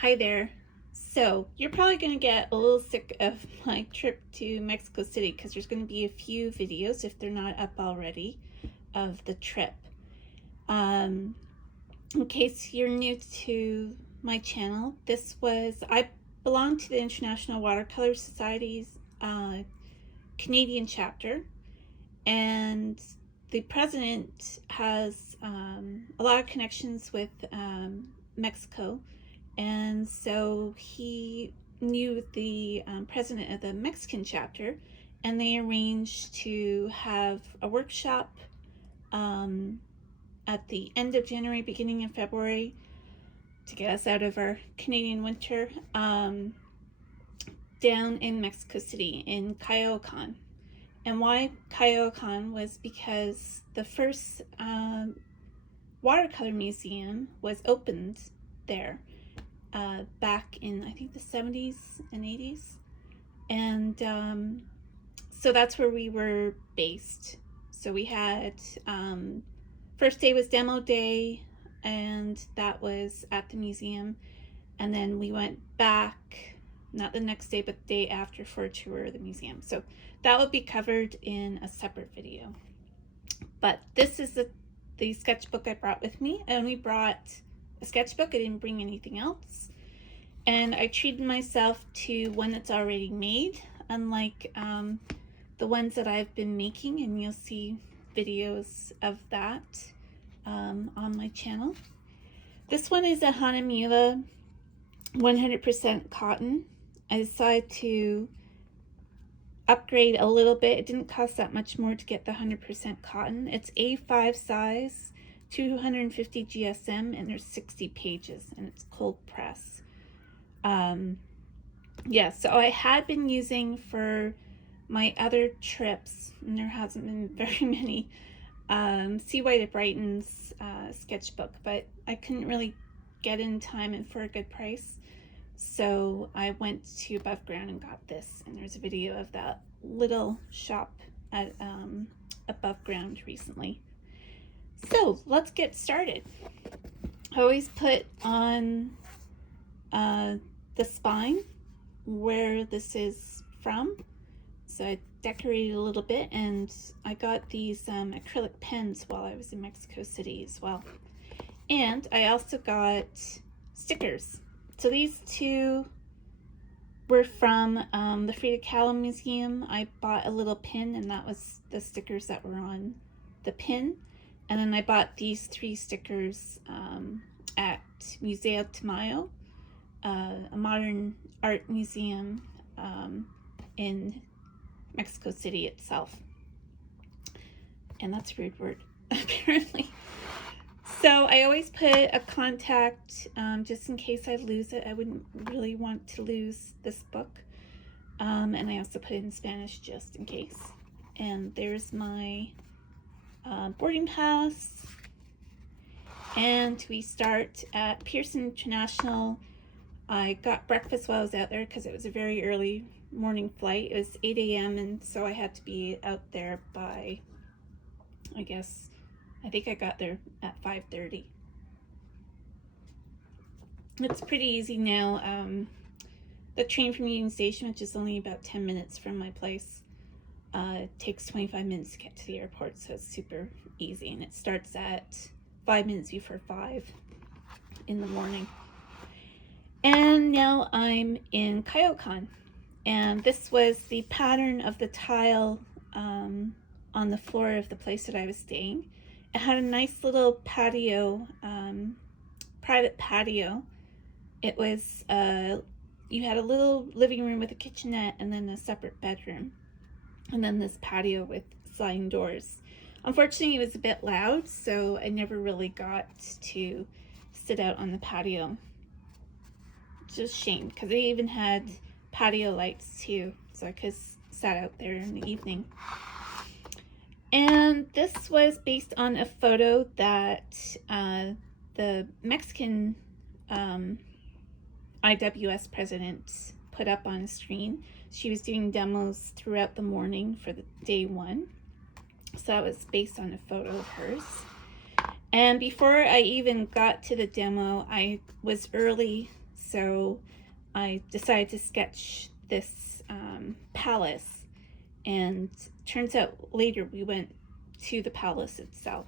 Hi there. So, you're probably going to get a little sick of my trip to Mexico City because there's going to be a few videos, if they're not up already, of the trip. In case you're new to my channel, I belong to the International Watercolor Society's Canadian chapter, and the president has a lot of connections with Mexico. And so he knew the president of the Mexican chapter, and they arranged to have a workshop at the end of January, beginning of February, to get us out of our Canadian winter, down in Mexico City in Coyoacan. And why Coyoacan was because the first watercolor museum was opened there. Back in, I think, the 70s and 80s. And so that's where we were based. So we had, first day was demo day, and that was at the museum. And then we went back, not the next day, but the day after, for a tour of the museum. So that will be covered in a separate video. But this is the sketchbook I brought with me. I only brought a sketchbook. I didn't bring anything else. And I treated myself to one that's already made, unlike the ones that I've been making, and you'll see videos of that on my channel. This one is a Hahnemühle 100% cotton. I decided to upgrade a little bit. It didn't cost that much more to get the 100% cotton. It's A5 size, 250 GSM, and there's 60 pages, and it's cold press. Yeah, so I had been using for my other trips, and there hasn't been very many, See White at Brighton's sketchbook, but I couldn't really get in time and for a good price. So I went to Aboveground and got this, and there's a video of that little shop at Aboveground recently. So let's get started. I always put on the spine where this is from. So I decorated a little bit, and I got these acrylic pens while I was in Mexico City as well. And I also got stickers. So these two were from the Frida Kahlo Museum. I bought a little pin, and that was the stickers that were on the pin. And then I bought these 3 stickers at Museo Tamayo, a modern art museum in Mexico City itself. And that's a weird word, apparently. So I always put a contact just in case I lose it. I wouldn't really want to lose this book. And I also put it in Spanish just in case. And there's my boarding pass. And we start at Pearson International. I got breakfast while I was out there because it was a very early morning flight. It was 8 a.m. and so I had to be out there by, I think I got there at 5:30. It's pretty easy now. The train from Union Station, which is only about 10 minutes from my place, it takes 25 minutes to get to the airport, so it's super easy, and it starts at 5 minutes before 5 in the morning. And now I'm in Coyoacan, and this was the pattern of the tile on the floor of the place that I was staying. It had a nice little patio, private patio. It was, you had a little living room with a kitchenette and then a separate bedroom. And then this patio with sliding doors. Unfortunately, it was a bit loud, so I never really got to sit out on the patio. Just a shame, because they even had patio lights too, so I could sat out there in the evening. And this was based on a photo that the Mexican IWS president put up on a screen. She was doing demos throughout the morning for the day 1. So that was based on a photo of hers. And before I even got to the demo, I was early So I decided to sketch this palace, and turns out later we went to the palace itself.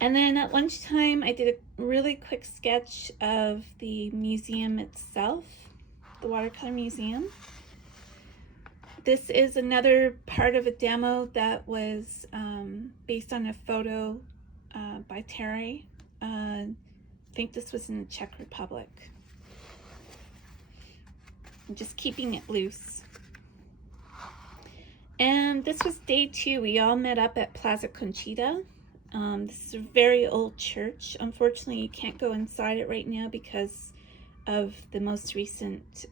And then at lunchtime I did a really quick sketch of the museum itself, the watercolor museum. This is another part of a demo that was based on a photo by Terry. I think this was in the Czech Republic. I'm just keeping it loose. And this was day 2. We all met up at Plaza Conchita. This is a very old church. Unfortunately, you can't go inside it right now because of the most recent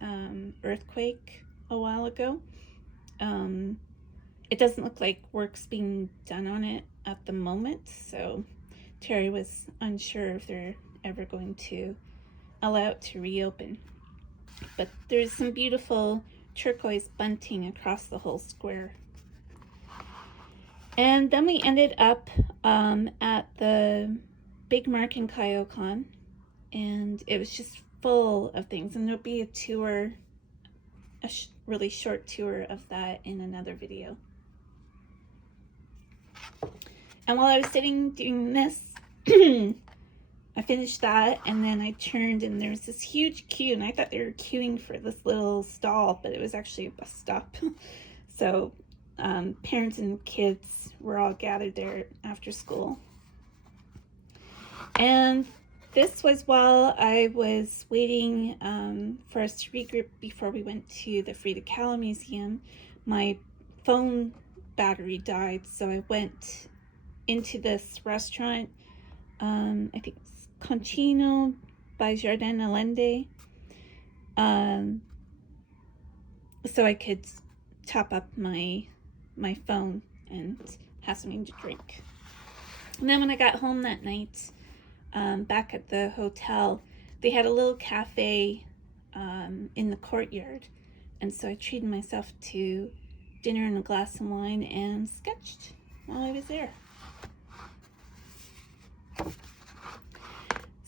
earthquake a while ago. It doesn't look like work's being done on it at the moment, so Terry was unsure if they're ever going to allow it to reopen. But there's some beautiful turquoise bunting across the whole square. And then we ended up at the big mark in Kyokan, and it was just full of things, and there'll be a tour, a really short tour of that in another video. And while I was sitting doing this, I finished that, and then I turned, and there was this huge queue, and I thought they were queuing for this little stall, but it was actually a bus stop. So parents and kids were all gathered there after school. And this was while I was waiting for us to regroup before we went to the Frida Kahlo Museum. My phone battery died, so I went into this restaurant, I think it's Concino by Jardin Allende, so I could top up my phone and have something to drink. And then when I got home that night, back at the hotel, they had a little cafe in the courtyard, and so I treated myself to dinner and a glass of wine and sketched while I was there.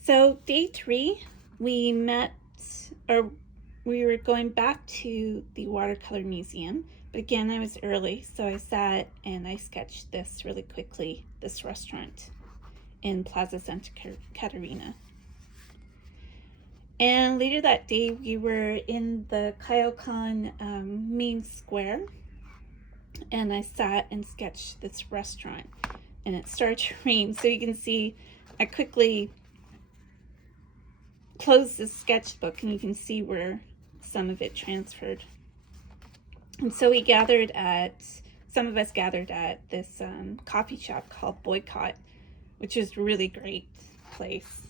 So day 3, we were going back to the watercolor museum, but again I was early, so I sat and I sketched this really quickly, this restaurant in Plaza Santa Catarina. And later that day we were in the Kyokan main square, and I sat and sketched this restaurant, and it started to rain, so you can see I quickly closed the sketchbook, and you can see where some of it transferred. And so some of us gathered at this coffee shop called Boycott, which is a really great place.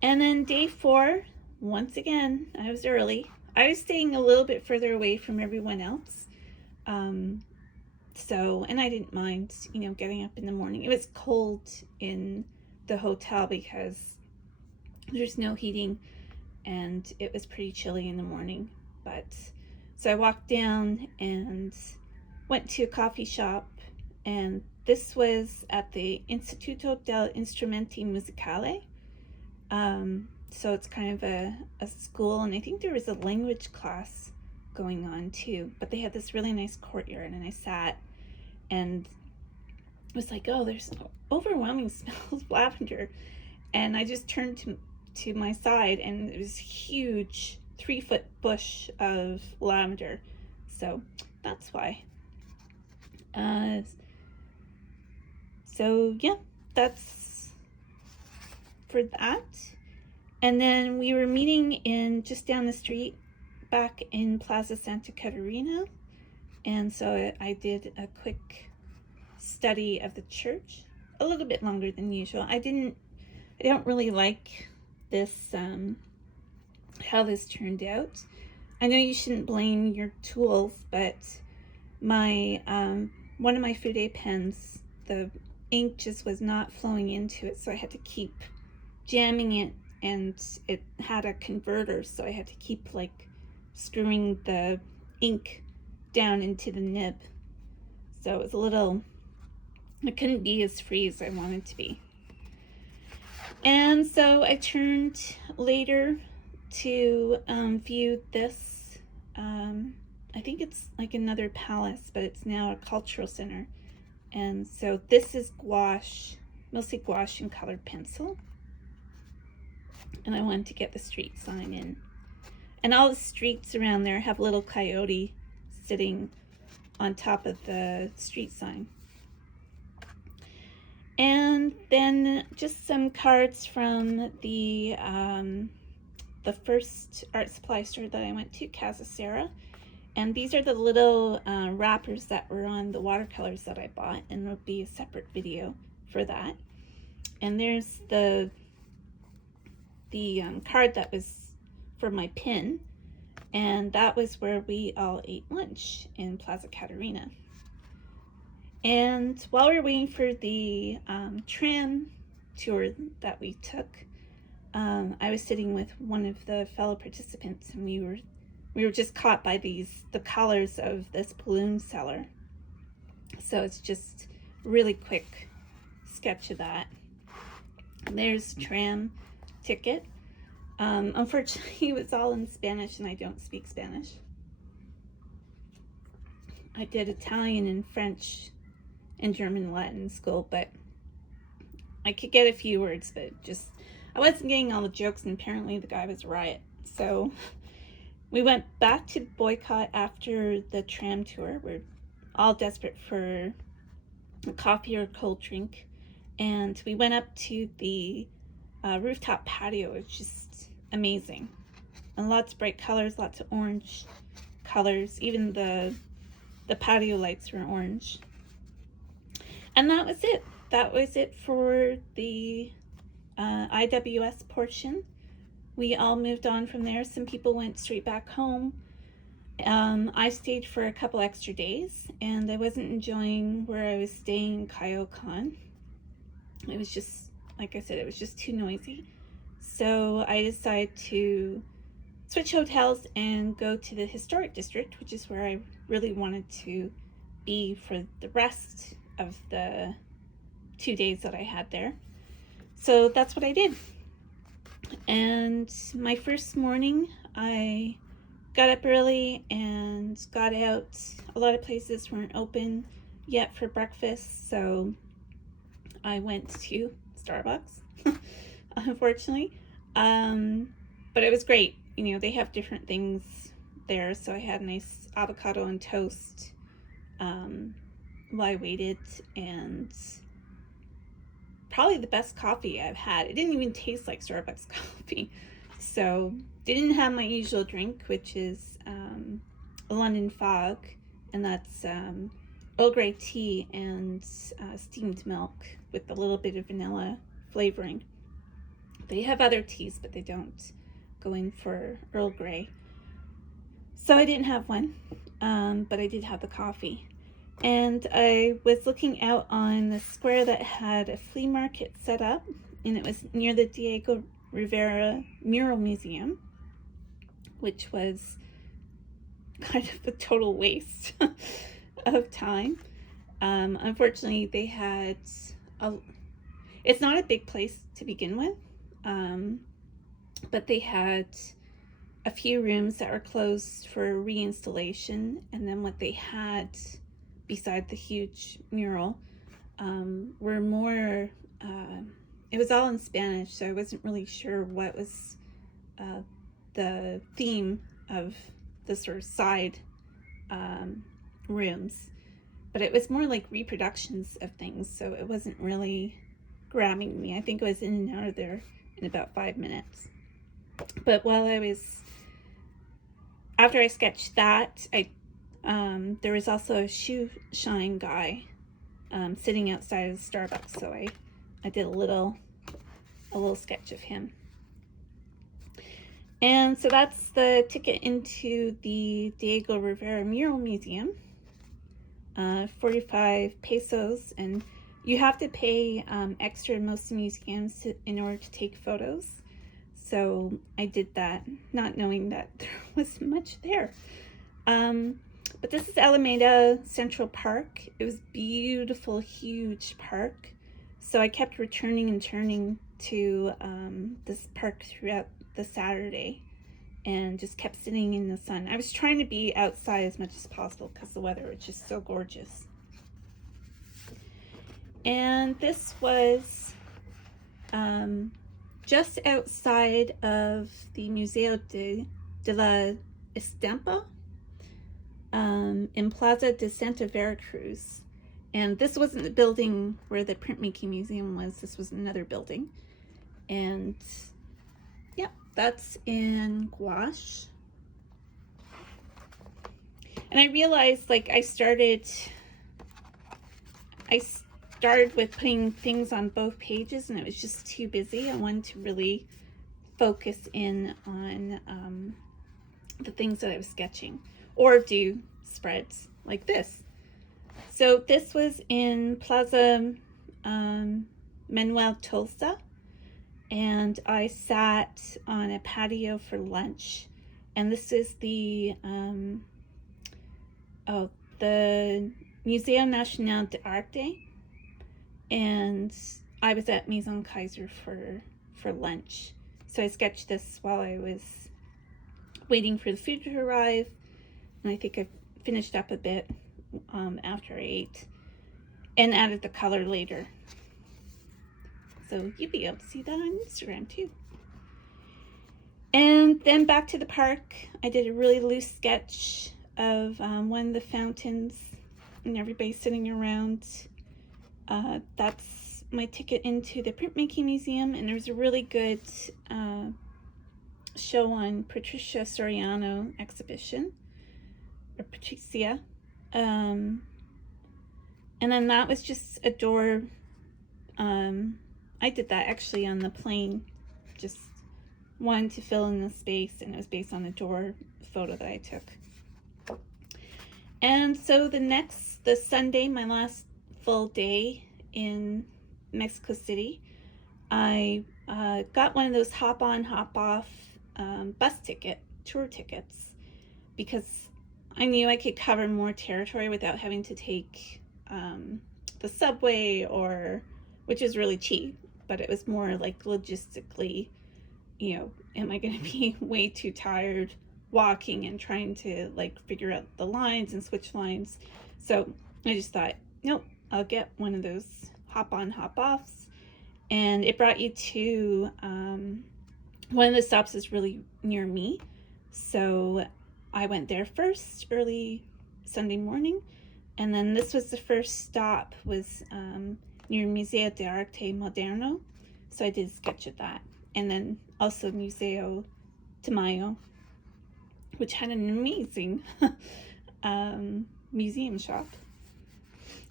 And then day 4, once again, I was early. I was staying a little bit further away from everyone else. And I didn't mind, getting up in the morning. It was cold in the hotel because there's no heating, and it was pretty chilly in the morning. So I walked down and went to a coffee shop, and this was at the Istituto del Instrumenti Musicale. So it's kind of a school, and I think there was a language class going on too, but they had this really nice courtyard, and I sat and was like, oh, there's overwhelming smell of lavender, and I just turned to my side, and it was a huge 3-foot bush of lavender, so that's why. So yeah, that's for that. And then we were meeting in just down the street back in Plaza Santa Catarina, and so I did a quick study of the church, a little bit longer than usual. I don't really like this how this turned out. I know you shouldn't blame your tools, but my one of my Fude pens, the ink just was not flowing into it, so I had to keep jamming it, and it had a converter, so I had to keep screwing the ink down into the nib. So it was I couldn't be as free as I wanted to be. And so I turned later to view this. I think it's like another palace, but it's now a cultural center. And so this is gouache, mostly gouache and colored pencil. And I wanted to get the street sign in. And all the streets around there have a little coyote sitting on top of the street sign. And then just some cards from the first art supply store that I went to, Casa Serra. And these are the little wrappers that were on the watercolors that I bought, and there'll be a separate video for that. And there's the card that was for my pin, and that was where we all ate lunch in Plaza Catarina. And while we were waiting for the tram tour that we took, I was sitting with one of the fellow participants, and we were just caught by the colors of this balloon seller. So it's just really quick sketch of that. And there's tram ticket. Unfortunately, it was all in Spanish, and I don't speak Spanish. I did Italian and French and German and Latin in school, but I could get a few words, but just I wasn't getting all the jokes, and apparently the guy was a riot. So we went back to Boycott after the tram tour. We're all desperate for a coffee or a cold drink, and we went up to the rooftop patio. It's just amazing, and lots of bright colors, lots of orange colors. Even the patio lights were orange. And that was it. That was it for the IWS portion. We all moved on from there. Some people went straight back home. I stayed for a couple extra days, and I wasn't enjoying where I was staying in Kyokan. It was just, like I said, it was just too noisy. So I decided to switch hotels and go to the historic district, which is where I really wanted to be for the rest of the 2 days that I had there. So that's what I did. And my first morning, I got up early and got out. A lot of places weren't open yet for breakfast, so I went to Starbucks, unfortunately. But it was great. You know, they have different things there, so I had a nice avocado and toast while I waited, and probably the best coffee I've had. It didn't even taste like Starbucks coffee. So didn't have my usual drink, which is a London Fog, and that's Earl Grey tea and steamed milk with a little bit of vanilla flavoring. They have other teas, but they don't go in for Earl Grey. So I didn't have one, but I did have the coffee. And I was looking out on the square that had a flea market set up, and it was near the Diego Rivera Mural Museum, which was kind of a total waste of time. Unfortunately, they had it's not a big place to begin with, but they had a few rooms that were closed for reinstallation, and then what they had beside the huge mural were more it was all in Spanish, so I wasn't really sure what was the theme of the sort of side rooms, but it was more like reproductions of things, so it wasn't really grabbing me. I think I was in and out of there in about 5 minutes. But while after I sketched that, there was also a shoe shine guy sitting outside of the Starbucks, so I did a little sketch of him. And so that's the ticket into the Diego Rivera Mural Museum, 45 pesos, and you have to pay extra in most museums in order to take photos. So I did that, not knowing that there was much there. But this is Alameda Central Park. It was beautiful, huge park. So I kept returning and turning to this park throughout the Saturday and just kept sitting in the sun. I was trying to be outside as much as possible because the weather was just so gorgeous. And this was just outside of the Museo de la Estampa in Plaza de Santa Veracruz. And this wasn't the building where the printmaking museum was. This was another building. And yeah, that's in gouache. And I realized, like, I started with putting things on both pages, and it was just too busy. I wanted to really focus in on the things that I was sketching, or do spreads like this. So this was in Plaza Manuel Tolsa, and I sat on a patio for lunch. And this is the Museo Nacional de Arte, and I was at Maison Kaiser for lunch. So I sketched this while I was waiting for the food to arrive, and I think I finished up a bit after I ate, and added the color later. So you'll be able to see that on Instagram too. And then back to the park, I did a really loose sketch of one of the fountains and everybody sitting around. That's my ticket into the printmaking museum, and there's a really good show on Patricia Soriano exhibition, or Patricia. And then that was just a door. I did that actually on the plane, just wanted to fill in the space, and it was based on a door photo that I took. And so the Sunday, my last full day in Mexico City, I got one of those hop on, hop off tour tickets, because I knew I could cover more territory without having to take the subway, which is really cheap, but it was more like logistically, am I going to be way too tired walking and trying to like figure out the lines and switch lines? So I just thought, nope, I'll get one of those hop on, hop offs. And it brought you to one of the stops is really near me. So I went there first early Sunday morning. And then this was the first stop, was near Museo de Arte Moderno. So I did a sketch of that. And then also Museo Tamayo, which had an amazing museum shop.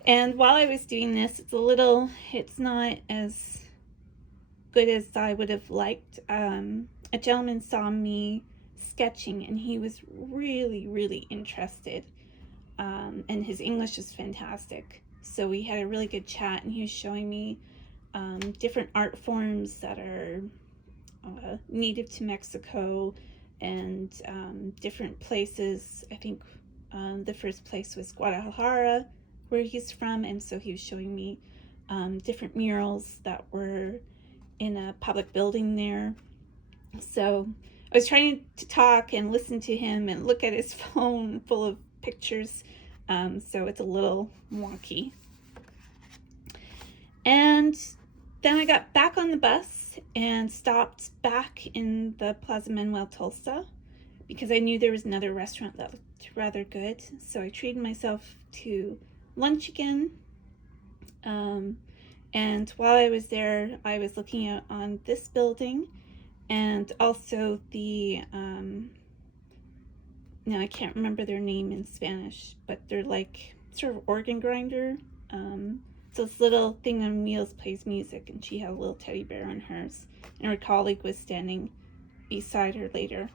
And while I was doing this, it's not as good as I would have liked. A gentleman saw me sketching, and he was really, really interested. And his English is fantastic. So we had a really good chat, and he was showing me different art forms that are native to Mexico, and different places. I think the first place was Guadalajara, where he's from, and so he was showing me different murals that were in a public building there. So I was trying to talk and listen to him and look at his phone full of pictures, so it's a little wonky. And then I got back on the bus and stopped back in the Plaza Manuel Tolsa, because I knew there was another restaurant that looked rather good. So I treated myself to lunch again. And while I was there, I was looking out on this building, and also the, now I can't remember their name in Spanish, but they're like sort of organ grinder. So this little thing on wheels plays music, and she had a little teddy bear on hers, and her colleague was standing beside her later.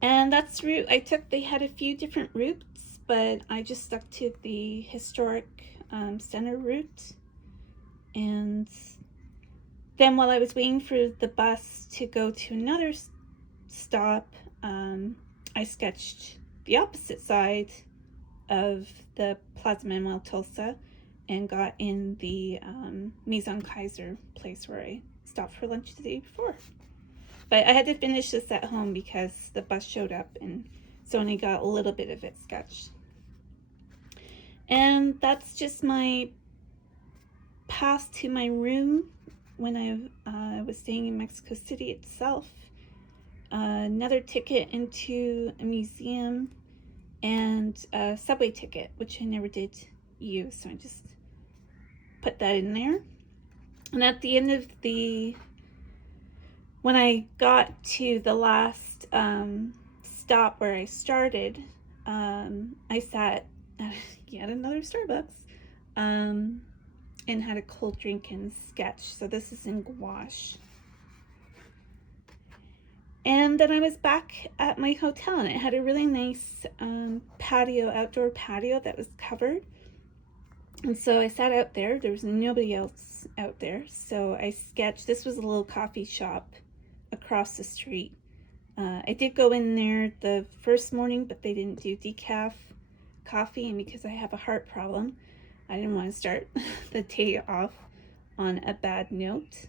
And that's the route I took. They had a few different routes, but I just stuck to the historic center route. And then while I was waiting for the bus to go to another stop, I sketched the opposite side of the Plaza Manuel Tolsa, and got in the Maison Kaiser place where I stopped for lunch the day before. But I had to finish this at home because the bus showed up, and so only got a little bit of it sketched. And that's just my pass to my room when I was staying in Mexico City itself. Another ticket into a museum, and a subway ticket, which I never did use, so I just put that in there. And at the end of when I got to the last stop where I started, I sat at yet another Starbucks and had a cold drink and sketch. So this is in gouache. And then I was back at my hotel, and it had a really nice outdoor patio that was covered. And so I sat out there. There was nobody else out there. So I sketched. This was a little coffee shop across the street. I did go in there the first morning, but they didn't do decaf coffee. And because I have a heart problem, I didn't want to start the day off on a bad note,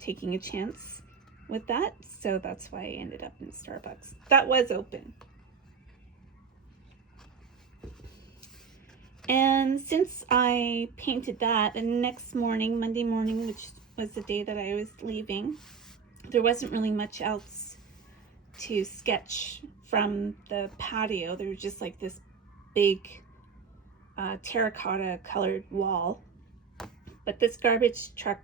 taking a chance with that. So that's why I ended up in Starbucks. That was open. And since I painted that, the next morning, Monday morning, which was the day that I was leaving, there wasn't really much else to sketch from the patio. There was just like this big terracotta colored wall. But this garbage truck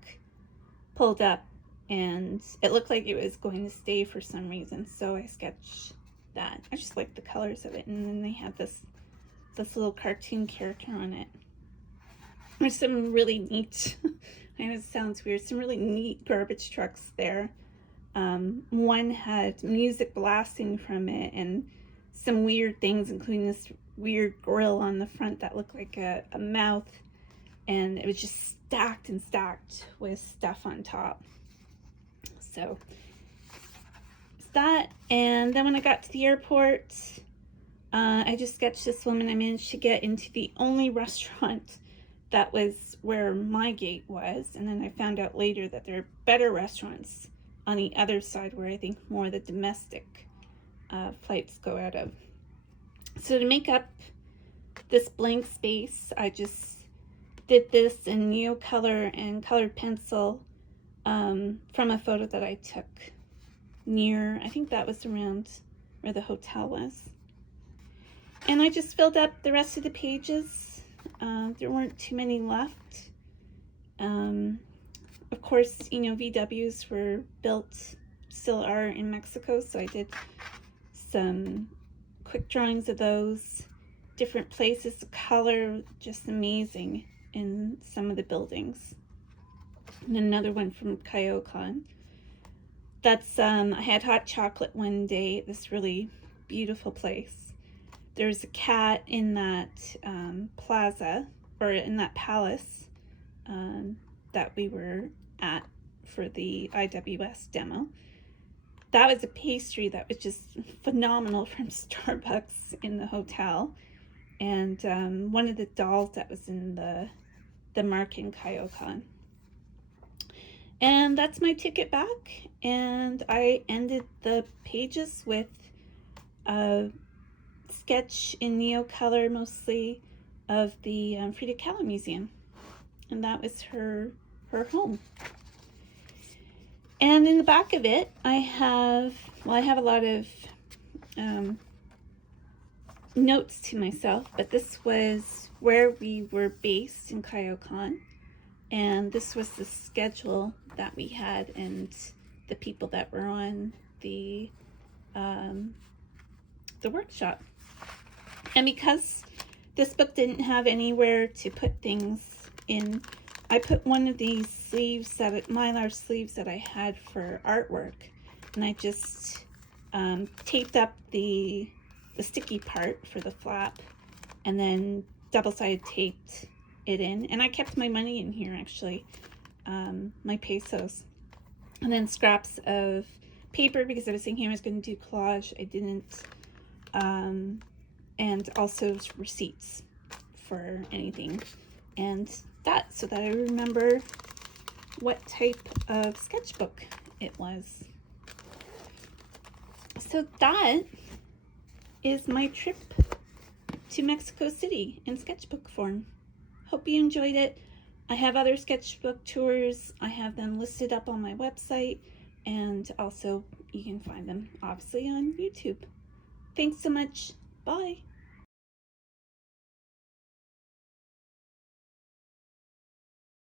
pulled up, and it looked like it was going to stay for some reason, so I sketched that. I just liked the colors of it. And then they had this little cartoon character on it. There's some really neat, I know it sounds weird, some really neat garbage trucks there. One had music blasting from it and some weird things, including this weird grill on the front that looked like a mouth, and it was just stacked and stacked with stuff on top. So that, and then when I got to the airport, I just sketched this woman. I managed to get into the only restaurant that was where my gate was, and then I found out later that there are better restaurants on the other side where I think more of the domestic flights go out of. So to make up this blank space, I just did this in Neocolor and colored pencil from a photo that I took near, I think that was around where the hotel was. And I just filled up the rest of the pages. There weren't too many left. Of course, you know, VWs were built, still are in Mexico, so I did some quick drawings of those. Different places, the color, just amazing in some of the buildings. And another one from Coyoacán. That's, I had hot chocolate one day at this really beautiful place. There's a cat in that plaza, or in that palace that we were at for the IWS demo. That was a pastry that was just phenomenal from Starbucks in the hotel. And one of the dolls that was in the mark in Coyoacán. And that's my ticket back. And I ended the pages with a sketch in Neocolor, mostly, of the Frida Kahlo Museum. And that was her home. And in the back of it, I have a lot of notes to myself, but this was where we were based in Coyoacán, and this was the schedule that we had and the people that were on the workshop. And because this book didn't have anywhere to put things in, I put one of these sleeves, mylar sleeves that I had for artwork, and I just taped up the sticky part for the flap, and then double-sided taped it in. And I kept my money in here, actually, my pesos, and then scraps of paper because I was thinking I was going to do collage. I didn't, and also receipts for anything. And that so that I remember what type of sketchbook it was. So that is my trip to Mexico City in sketchbook form. Hope you enjoyed it. I have other sketchbook tours. I have them listed up on my website, and also you can find them obviously on YouTube. Thanks so much. Bye.